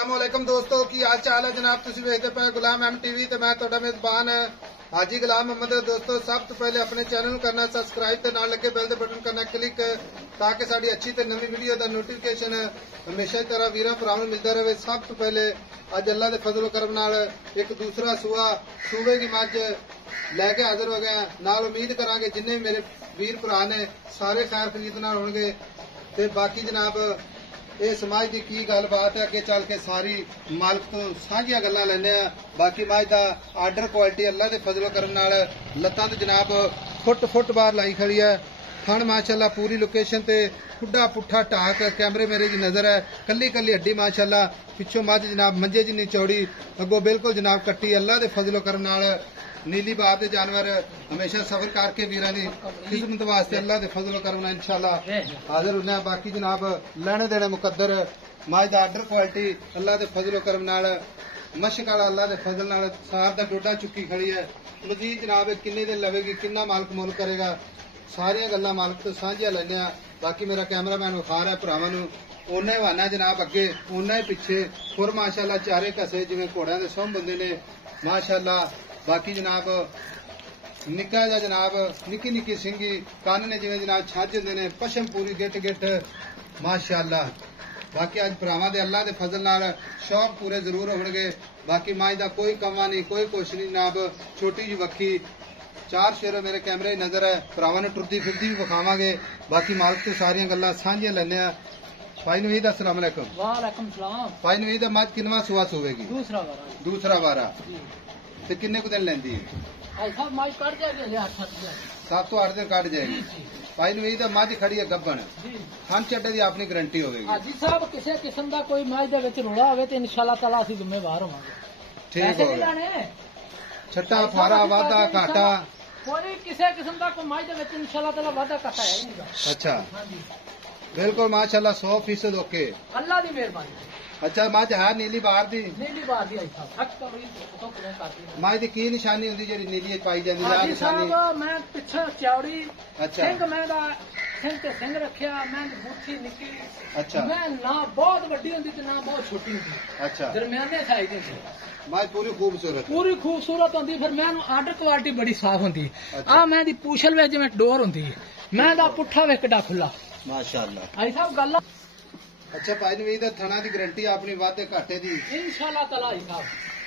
अस्सलामुअलैकुम दोस्तों की हाल चाल है जनाब। तुम देखते पे गुलाम MTV ਤੇ मैं ਤੁਹਾਡਾ ਮੇਜ਼ਬਾਨ हाजी गुलाम मोहम्मद। दोस्तों सब तो पहले अपने चैनल करना सबसक्राइब ते नाल लगे बेल दे बटन करना क्लिक ताकि साडी अच्छी ते नवी वीडियो दा नोटिफिकेशन हमेशा तरह वीरां भरावां नूं मिलदा रहे। सब तो पहले अज अल्लाह दे फजल करम नाल एक दूसरा सूबे की मझ लैके हाजिर हो गए नाल उम्मीद करांगे जिन्ने भी मेरे वीर भरा ने सारे खैर खरीद नाल होणगे ते बाकी जनाब ये समाज की की गलबात है अगे चल के सारी मालक तो साझिया गल्लां लैंदे आ। बाकी मझ दा आर्डर क्वालिटी अल्लाह दे फजल करम नाल लत्तां ते जनाब फुट बाहर लाई खड़ी है। थण माशाअल्लाह पूरी लोकेशन ते खुड्डा पुट्ठा ढाक कैमरे मेरे की नजर है कली कली हड्डी माशाअल्लाह पिछों मझ जनाब मंजे जिन्नी चौड़ी अगों बिल्कुल जनाब कट्टी अल्लाह दे फजल करम नाल नीली बात के जानवर हमेशा सफर करके वीरां दी खिदमत वास्ते अल्लाह दे फजल करम नाल इंशाअल्लाह हाजिर होने। बाकी जनाब लैने देने मुकद्दर मझ दा आर्डर क्वालिटी अल्लाह दे फजल करम नाल मशक वाला अल्लाह दे फजल नाल सार दा डोडा चुकी खड़ी है। मजीद जनाब किन्ने दिन लवेगी किन्ना मालक मुल करेगा सारियां गल्लां मालक तो साझियां लैने आ। बाकी मेरा कैमरामैन विखा रहा भरावां नूं ओना ही वाना जनाब अगे ओना ही पिछे खुर माशाअल्लाह चारे घसे जिवें घोड़ियां दे सौं बंदे ने माशाअल्लाह। बाकी जनाब निक्का जा जनाब निक्की निक्की सिंगी कन्न ने जिवें जनाब छज हुंदे ने पशम पूरी गिट गिट माशाअल्लाह। बाकी अज भरावां दे अल्लाह दे फजल नाल शौक पूरे जरूर होणगे। बाकी मझ दा कोई कमा नहीं कोई कुछ नहीं जनाब छोटी जी वक्खी चार शेर मेरे कैमरे नजर है भरावां नूं टुरदी फिरदी भी विखावांगे। बाकी मालक तो सारियां गल्लां साझियां लैने आ। भाई नवीद अस्सलाम वालेकुम। वालेकुम सलाम। भाई नवीद मझ किनवा सुआ सोवेगी? दूसरा वारा ते किन्ने दिन लेंदी है? सात तो 8 दिन कट जाएगी। भाई नवीद मझ खड़ी है गब्बन खान चड्डे की अपनी गारंटी होगी? हाजी साहब किसी किस्म का कोई मझ दे विच रोड़ा होवे ते इंशाअल्लाह ताला असीं जिम्मेवार होवांगे। ठीक हो छट्टा फारा वादा घाटा कोई किसी किस्म का कोई मझ दे विच इंशाअल्लाह ताला वादा घाटा है नहीं। अच्छा बिल्कुल माशाअल्लाह 100% ओके अल्लाह दी मेहरबानी। अच्छा मझ है नीली बार दी? नीली बार दी आई साहब मझ दी की निशानी होंदी जेड़ी नीली पाई जांदी है निशानी? मैं पिछे चौड़ी अच्छा सिंह मैं दा सिंह ते सिंह रखिया मैं बूथी निकली। अच्छा मैं ना बहुत वड्डी होंदी ते ना बहुत छोटी होंदी। अच्छा दरमियाने साइज दी मझ पूरी खूबसूरत होंदी। फिर मैं आर्डर क्वालिटी बड़ी साफ होंदी। आ मैं दी पूछल वे जिवें डोर होंदी मैं दा पुट्ठा वे किड्डा खुला माशाअल्लाह। आई साहब गल अच्छा भाई नवीद थना की गारंटी अपनी वादे घाटे दी इंशाअल्लाह ताला आई साहब।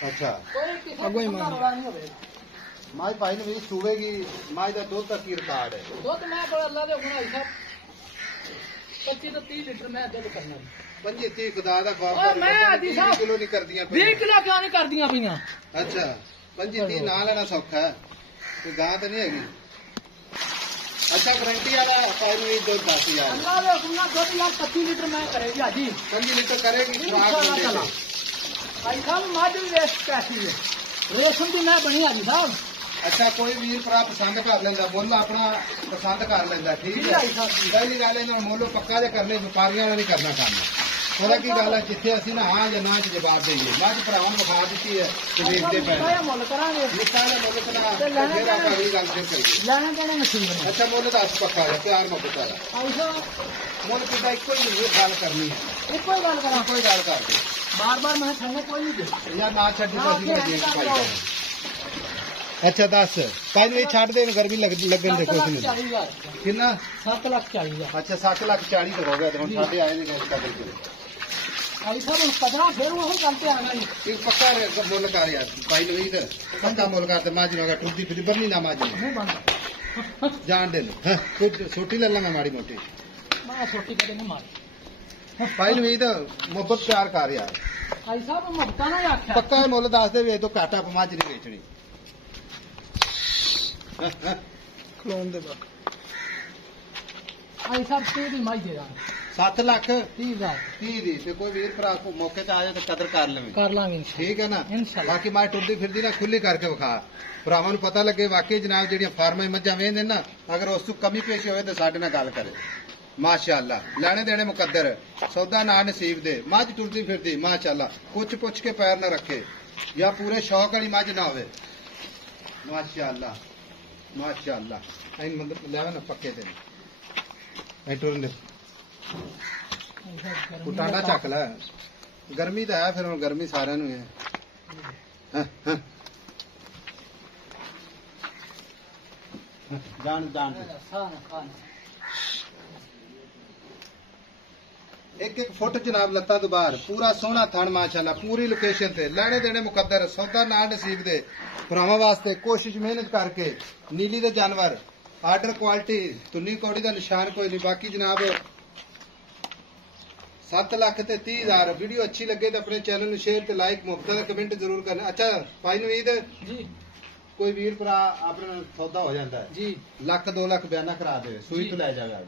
अच्छा कोई किसी का रोड़ा नहीं होवे। माई भाई नवीद सूवेगी माई दा दुध दा की रिकॉर्ड है? दुध मैं बड़ा अल्लाह दे हुक्म आई साहब 25 तो 30 लीटर मैं दुध करना 25 खुदा दा ओ मैं आदी साहब किलो नहीं कर दियां 20 किलो क्यों नहीं कर दियां पईयां? अच्छा 25 ना लेना सौखा है कोई गां तो नहीं हैगी। अच्छा गारंटी वाला भाई नवीद दुध 10,000 अल्लाह दे हुक्म नाल दुध यार 25 लीटर मैं करेगी हाजी 25 लीटर करेगी इंशाअल्लाह। आई साहब मझ भी वेस्ट कैसी है रेशम दी मैं बनी हाजी साहब। अच्छा कोई वीर भरा पसंद कर लेंदा मुੱਲ अपना पसंद कर लेंदा ठीक है। पहली गल है मुੱਲ पक्का जे करने व्यापारियों ने नहीं करना काम थोड़ा की गल है जिथे असी ना हाँ या ना जवाब देइए मझ भरावां विखा दी है देखते पे मुੱਲ करांगे निक्का जिहा मुੱਲ करा फिर आप अगली गल फिर करिए ਲੈਣਾ ਪੈਣਾ ਮਸ਼ੀਨ ਨੇ। अच्छा मुੱਲ दस पक्का है प्यार मुहब्बत वाला आई साहब मुੱਲ किदा इको ही है गल करनी है ਇੱਕੋ ਹੀ ਗੱਲ ਕਰਾਂ कोई गल कर दे बार बार मैं छड़ने कोई नहीं दे या ना छड्डी तो असीं भी देख पाई। अच्छा दस भाई नवीद छड्ड दे गर्मी लगन दे कुछ नहीं कितना 7,40,000। अच्छा 7,40,000 तो हो गया तो साढ़े आए नहीं कदर आई साहब पदरा फिर वो गल पे आना ही एक पक्का मुੱਲ कर यार भाई नवीद कंधा मुੱਲ कर ते माजी नगा टुरदी फिरदी बरनी ना माजी मुंह बंद जान दे कुछ छोटी ले लेंगा माड़ी मोटी मैं छोटी कदे नहीं मारी। भाई नवीद मुहब्बत प्यार कर यार आई साहब मुहब्बता ना आख्या पक्का मुੱਲ दस दे वे तो घाटा माज नहीं बेचनी खलोन दे बाक आई साहब 30 दी माई दे 7 ਲੱਖ 30,000 30 ਦੀ ਤੇ ਕੋਈ ਵੀਰ ਭਰਾ ਕੋ ਮੌਕੇ ਤੇ ਆ ਜਾਏ ਤੇ ਕਦਰ ਕਰ ਲਵੇ कर लांगे ठीक है ना। इंशाल्लाह। बाकी मैं टुरदी फिरदी ना खुली करके विखा भरावां नूं पता लगे वाकई जनाब ਜਿਹੜੀਆਂ ਫਾਰਮਾਂ ਮੱਝਾਂ ਵੇਂਦੇ ਨਾ अगर उस ਤੋਂ कमी पेशी होवे तो ਸਾਡੇ ਨਾਲ ਗੱਲ करे माशाअल्लाह ਲੈਣੇ देने मुकद्दर सौदा ना नसीब दे मझ टुरदी फिरदी माशाअल्लाह कुछ पुछ के पैर ना रखे या पूरे शौक वाली मझ ना होवे माशाअल्लाह माशाअल्लाह इन मतलब लेवे ना पक्के ते ऐ टुरन दे टांडा चक लै ਗਰਮੀ ਤਾਂ ਹੈ ਫਿਰ ਹੁਣ ਗਰਮੀ ਸਾਰਿਆਂ ਨੂੰ ਹੈ ਜਾਣ ਜਾਣ एक एक फुट जनाब लत्ता तो बाहर पूरा सोहना थन माशाल्लाह पूरी लोकेशन ते लेने देने मुकद्दर सौदा ना नसीब दे भरावां वास्ते कोशिश मेहनत करके नीली दे जानवर आर्डर क्वालिटी तुन्नी कौड़ी दा निशान कोई नहीं बाकी जनाब 7 ਲੱਖ ਤੇ 30,000 वीडियो अच्छी लगे तो अपने चैनल ਨੂੰ शेयर ते लाइक मुफ्त दा कमेंट जरूर करना अच्छा भाई नवीद जी कोई वीर भरा अपना सौदा हो जाता है जी ਲੱਖ 2 ਲੱਖ बयाना करा दे सुई तो ले जाएगा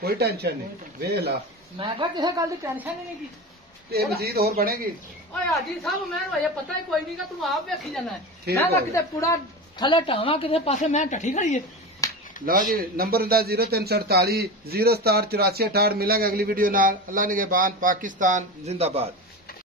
कोई टेंशन नहीं वेख ला मैं कहा किसी गल की टेंशन ही नहीं की ਇਹ ਮਜ਼ੀਦ ਹੋਰ ਬਣੇਗੀ ਓਏ ਹਾਜੀ ਸਾਹਿਬ ਮੈਨੂੰ ਅਜੇ ਪਤਾ ਹੀ ਕੋਈ ਨਹੀਂ ਕਿ ਤੂੰ ਆਪ ਵੇਖੀ ਜਾਣਾ ਮੈਂ ਤਾਂ ਕਿਤੇ ਪੂਰਾ ਥੱਲੇ ਢਾਵਾਂ ਕਿਸੇ ਪਾਸੇ ਮੈਂ ਟੱਠੀ ਖੜੀ ਏ ਲਓ ਜੀ ਨੰਬਰ ਹੁੰਦਾ 0348 067 8468 ਮਿਲਾਂਗੇ ਅਗਲੀ ਵੀਡੀਓ ਨਾਲ ਅੱਲਾ ਨਿਗਹਿਬਾਨ ਪਾਕਿਸਤਾਨ ਜ਼ਿੰਦਾਬਾਦ